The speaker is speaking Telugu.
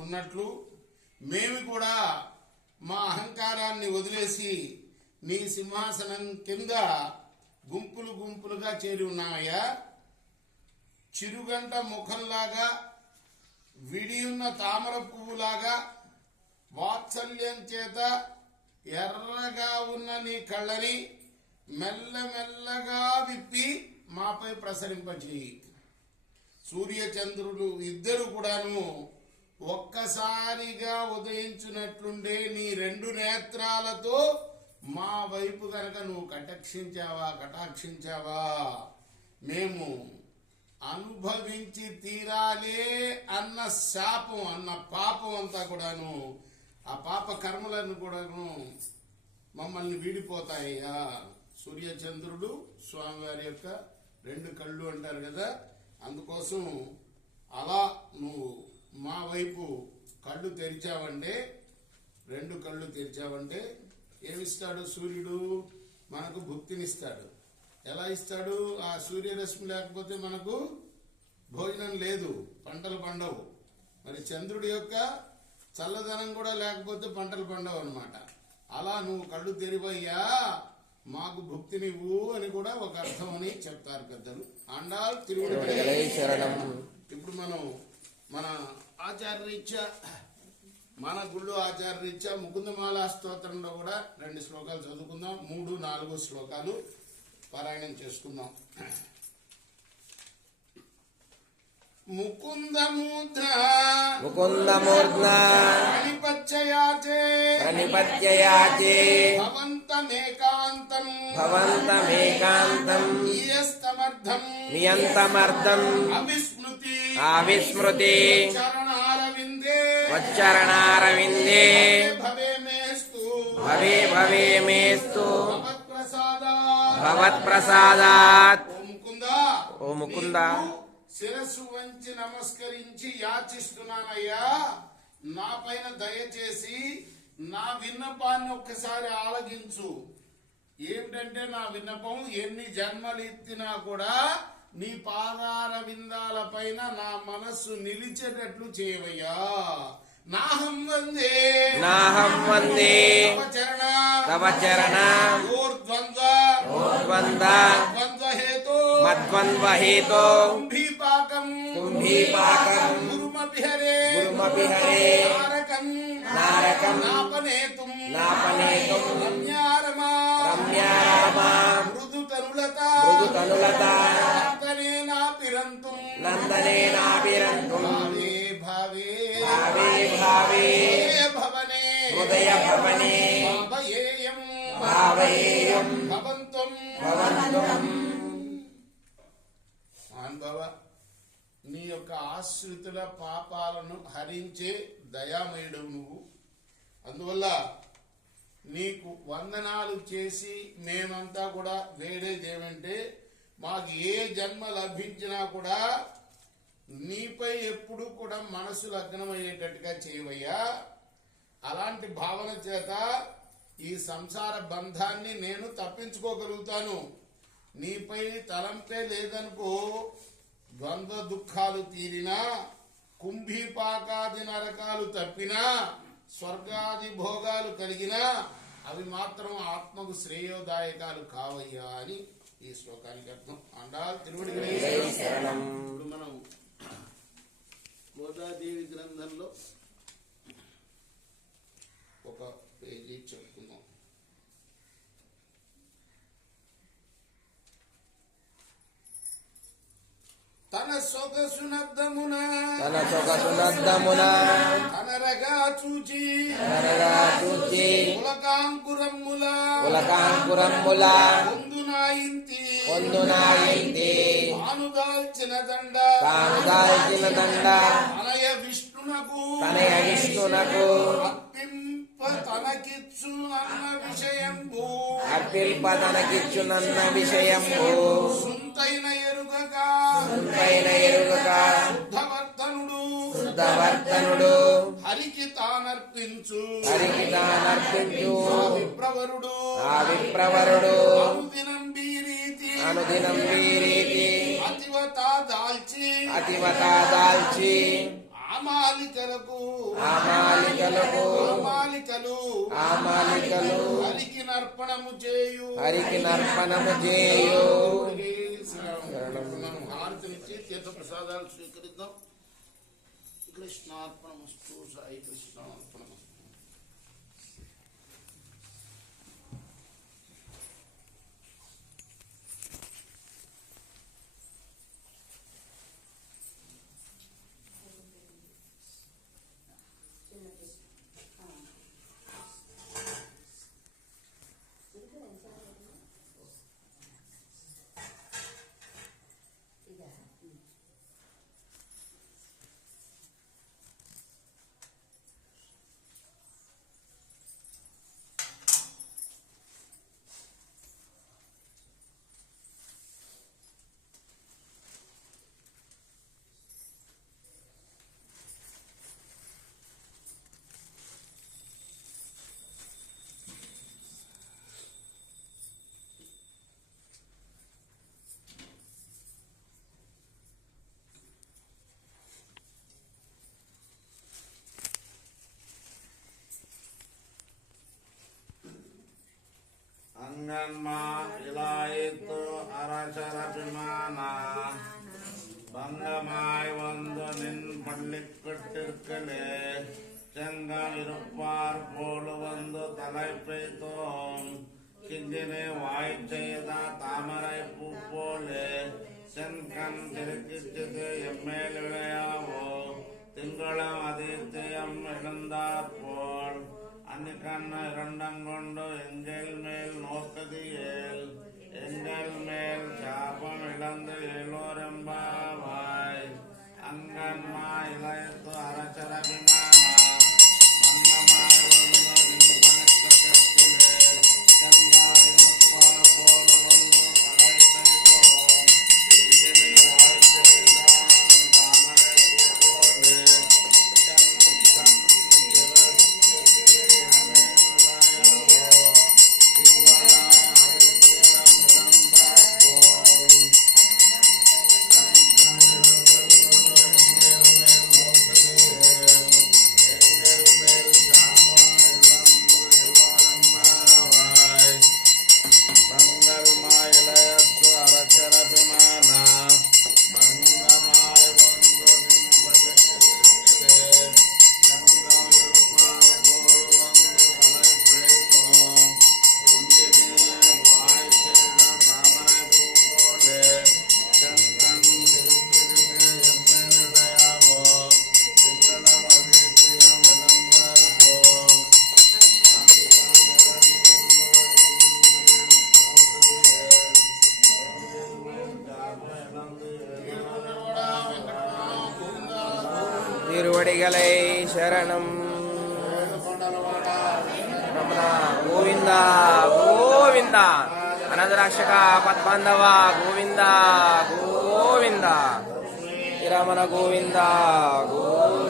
ఉన్నట్లు మేము కూడా మా అహంకారాన్ని వదిలేసి నీ సింహాసనం కింద గుంపులు గుంపులుగా చేరి ఉన్నామయ్యా. చిరుగంట ముఖంలాగా విడియున్న తామర పువ్వులాగా వాత్సల్యం చేత ఎర్రగా ఉన్న నీ కళ్ళని మెల్లమెల్లగా విప్పి మాపై ప్రసరింపజేయి. సూర్యచంద్రులు ఇద్దరు కూడాను ఒక్కసారిగా ఉదయించినట్లుండే నీ రెండు నేత్రాలతో మా వైపు కనుక నువ్వు కటాక్షించావా మేము అనుభవించి తీరాలే అన్న శాపం అన్న పాపం అంతా కూడాను, ఆ పాప కర్మలను కూడాను మమ్మల్ని వీడిపోతాయ్యా. సూర్యచంద్రుడు స్వామివారి యొక్క రెండు కళ్ళు అంటారు కదా, అందుకోసం అలా నువ్వు మా వైపు కళ్ళు తెరిచావంటే, రెండు కళ్ళు తెరిచావంటే ఏమిస్తాడు సూర్యుడు? మనకు భుక్తినిస్తాడు. ఎలా ఇస్తాడు? ఆ సూర్యరశ్మి లేకపోతే మనకు భోజనం లేదు, పంటలు పండవు. మరి చంద్రుడి యొక్క చల్లదనం కూడా లేకపోతే పంటలు పండవు అన్నమాట. అలా నువ్వు కళ్ళు తెరివయ్యా, మాకు భుక్తినివ్వు అని కూడా ఒక అర్థం అని చెప్తారు పెద్దలు. ఆండాల్ తిరువడిగలై శరణం. ఇప్పుడు మనం మన ఆచార్యరీత్యా, మన గుళ్ళు ఆచార్యరీత్యా ముకుందమాల స్తోత్రంలో కూడా 2 శ్లోకాలు చదువుకుందాం. 3, 4 శ్లోకాలు పారాయణం చేసుకుందాం. ముకుందమూర్ధ ప్రణిపత్యయాచే భవంతమేకాంతం నియంతమర్థం అవిస్మృతి వచ్చరణారవిందే భవే మేస్తు భవత్ప్రసాదాత్. ఓ ముకుంద, శిరస్సు వంచి నమస్కరించి యాచిస్తున్నానయ్యా, నా పైన దయచేసి నా విన్నపాన్ని ఒక్కసారి ఆలగించు. ఏమిటంటే నా విన్నపం, ఎన్ని జన్మలు ఎత్తినా కూడా నీ పాదార విందాల పైన నా మనస్సు నిలిచేటట్లు చేయవయ్యా. నాహం వందే తవ చరణ మద్వంద్వహేతో కుంభీపాకం గురుమభిహరే నారకం నాపనేతుం రమ్యారమా మృదుతనులత నందనేనాపిరంతుం భావే హృదయ భవనే భావయేయం భవంతం. మానవ, నీ యొక్క ఆశ్రితుల పాపాలను హరించే దయామయుడు నువ్వు. అందువల్ల నీకు వందనాలు చేసి మేమంతా కూడా వేడేదేమంటే, మాకు ఏ జన్మ లభించినా కూడా నీపై ఎప్పుడు కూడా మనసు లగ్నమయ్యేటట్టుగా చేయవయ్యా. అలాంటి భావన చేత ఈ సంసార బంధాన్ని నేను తప్పించుకోగలుగుతాను. నీపై తలంపే లేదనుకో, ద్వంద్వ దుఃఖాలు తీరినా, కుంభీపాకాది నరకాలు తప్పినా, స్వర్గాది భోగాలు కలిగినా అవి మాత్రం ఆత్మకు శ్రేయోదాయకాలు కావయ్యా అని ఈ శ్లోకానికి అర్థం. అండాల్ తిరువడిగలై శరణం. ఇప్పుడు మనం గోదాదేవి గ్రంథంలో ఒక పేజీ చెప్పుకుందాం. తన సొగసునద్దమున కనరగా చూచి పులకాంకురమ్ముల పొందునాయింతి తాను దాల్చిన దండ తనయ విష్ణునకు అర్పిల్ప తనకిచ్చునన్న విషయంబు సుంతైన ఎరుగక శుద్ధవర్తనుడు హరికి తానర్పించు ఆ విప్రవరుడు అనుదినం వీరీతి అతివతా దాల్చి ఆమాలికలకు ఆమాలికలకు ఆమాలికలు హరికి నర్పణము చేయు హారతినిచ్చి తీర్థ ప్రసాదాలు స్వీకరిద్దాం. కృష్ణార్పణమస్తు. సాయి కృష్ణార్పణమస్తు. ಅಂಗನ್ಮಾ ಇಲಾಯಿತು அரசரபிமான பங்கமாய் வந்து நின் பள்ளிக்கட்டிற்களே செங்கல் இருப்பார் போடு வந்து தலை பெய்தோம் கிஞ்சினை வாய் செய்த தாமரை பூ போலே சென்கண் திருக்கிச்சது எம்மேல் விளையாவோ திங்களும் அதிர்த்தியம் எழுந்தாற் போல் அன்னிக்கண்ண இரண்டங்கொண்டு எங்கள் மேல் நோக்கதியேல் எங்கள் மேல் சாபம் இழந்து எல்லோரெம்பாவாய் அங்கன்மா இளையத்து அரசரபிமான மங்கமாய் வந்து நின்பனக்கட்டிற்களே செங்காய் முப்பால் போல வந்து தலை பெய்தோம் இதிலே வாய் செய்தான் தாமரை பூ போலே திருவடிகளை சரணம். రమణ గోవింద గోవింద అనంతరాక్షక పద్బాంధవ గోవింద గోవింద రమణ గోవింద గోవింద.